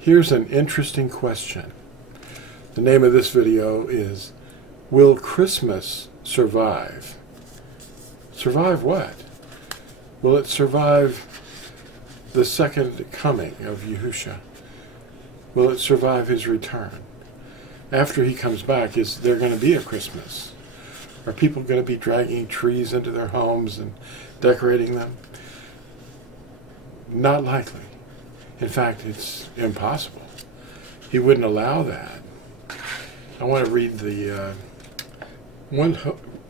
Here's an interesting question. The name of this video is, Will Christmas Survive? Survive what? Will it survive the second coming of Yahusha? Will it survive his return? After he comes back, is there going to be a Christmas? Are people going to be dragging trees into their homes and decorating them? Not likely. In fact, it's impossible. He wouldn't allow that. I want to read the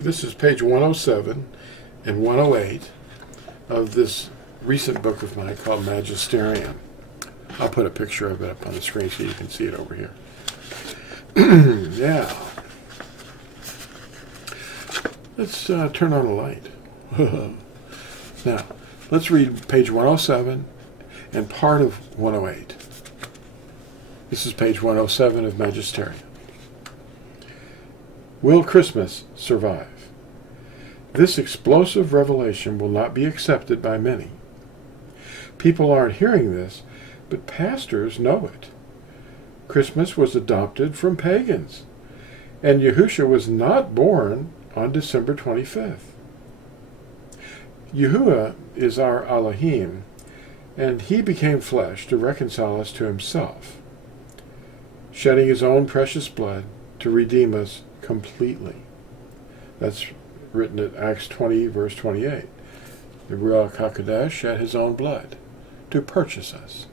this is page 107 and 108 of this recent book of mine called Magisterium. I'll put a picture of it up on the screen so you can see it over here. Yeah. Let's turn on a light. Now, let's read page 107 and part of 108. This is page 107 of Magisterium. Will Christmas survive? This explosive revelation will not be accepted by many. People aren't hearing this, but pastors know it. Christmas was adopted from pagans, and Yahusha was not born on December 25th. Yahuwah is our Elohim, and he became flesh to reconcile us to himself, shedding his own precious blood to redeem us completely. That's written at Acts 20, verse 28. The Ruach HaKodesh shed his own blood to purchase us.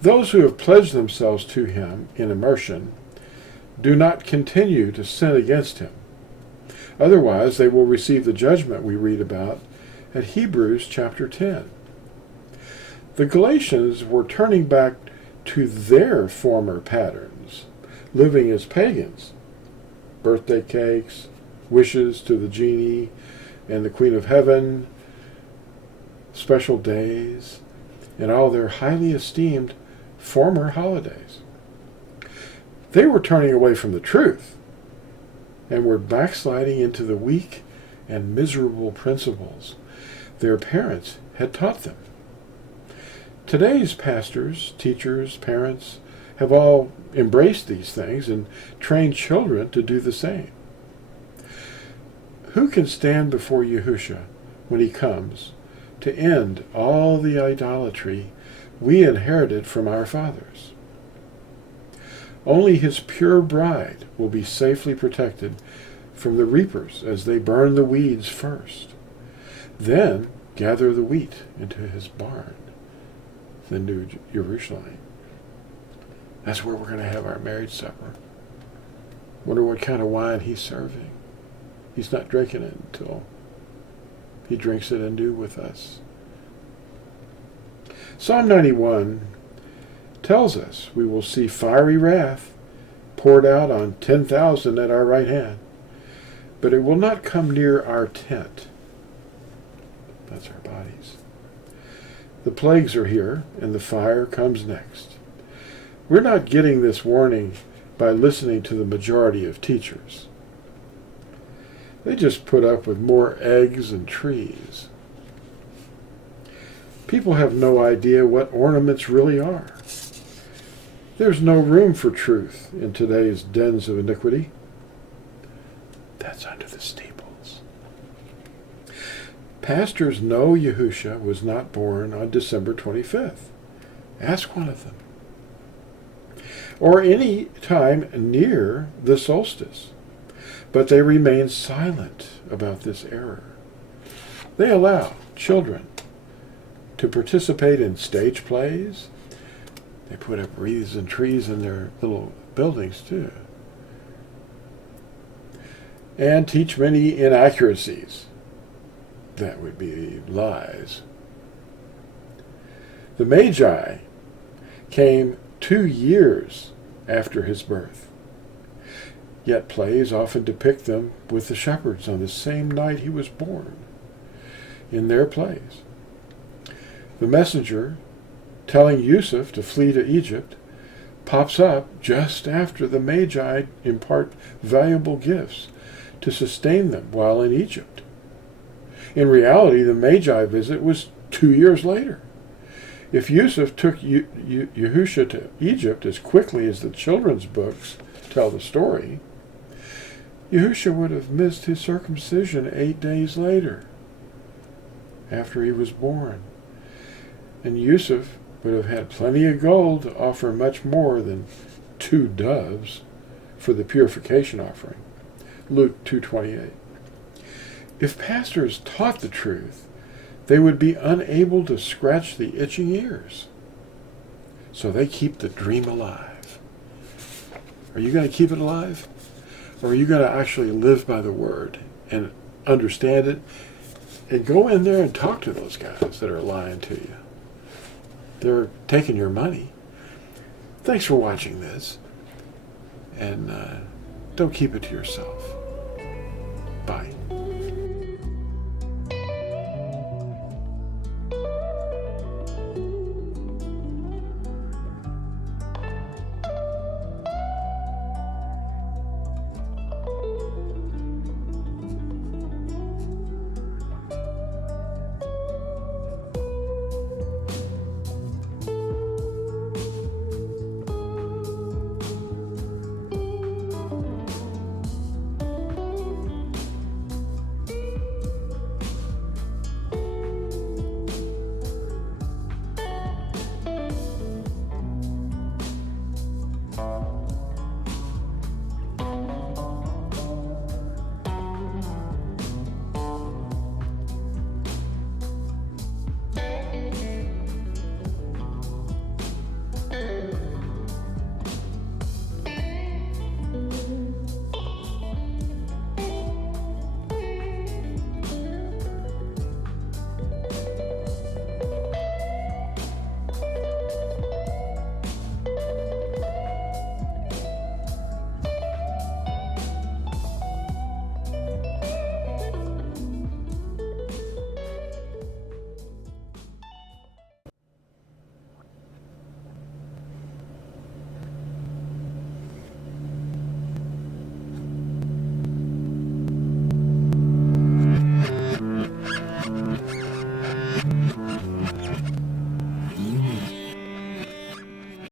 Those who have pledged themselves to him in immersion do not continue to sin against him. Otherwise, they will receive the judgment we read about at Hebrews chapter 10. The Galatians were turning back to their former patterns, living as pagans. Birthday cakes, wishes to the genie and the Queen of Heaven, special days, and all their highly esteemed former holidays. They were turning away from the truth and were backsliding into the weak and miserable principles their parents had taught them. Today's pastors, teachers, parents have all embraced these things and trained children to do the same. Who can stand before Yahusha when he comes to end all the idolatry we inherited from our fathers? Only his pure bride will be safely protected from the reapers as they burn the weeds first. Then gather the wheat into his barn, the New Jerusalem. That's where we're going to have our marriage supper. Wonder what kind of wine he's serving. He's not drinking it until he drinks it anew with us. Psalm 91 tells us we will see fiery wrath poured out on 10,000 at our right hand, but it will not come near our tent. That's our bodies. The plagues are here, and the fire comes next. We're not getting this warning by listening to the majority of teachers. They just put up with more eggs and trees. People have no idea what ornaments really are. There's no room for truth in today's dens of iniquity. That's under the steeples. Pastors know Yahusha was not born on December 25th. Ask one of them. Or any time near the solstice. But they remain silent about this error. They allow children to participate in stage plays. They put up wreaths and trees in their little buildings too. And teach many inaccuracies. That would be lies. The Magi came 2 years after his birth. Yet plays often depict them with the shepherds on the same night he was born in their plays. The messenger telling Yusuf to flee to Egypt pops up just after the Magi impart valuable gifts to sustain them while in Egypt. In reality, the Magi visit was 2 years later. If Yusuf took Yahusha to Egypt as quickly as the children's books tell the story, Yahusha would have missed his circumcision 8 days later, after he was born. And Yusuf would have had plenty of gold to offer much more than 2 doves for the purification offering. Luke 2:28. If pastors taught the truth, they would be unable to scratch the itching ears. So they keep the dream alive. Are you going to keep it alive? Or are you going to actually live by the word and understand it and go in there and talk to those guys that are lying to you? They're taking your money. Thanks for watching this. And don't keep it to yourself. Bye.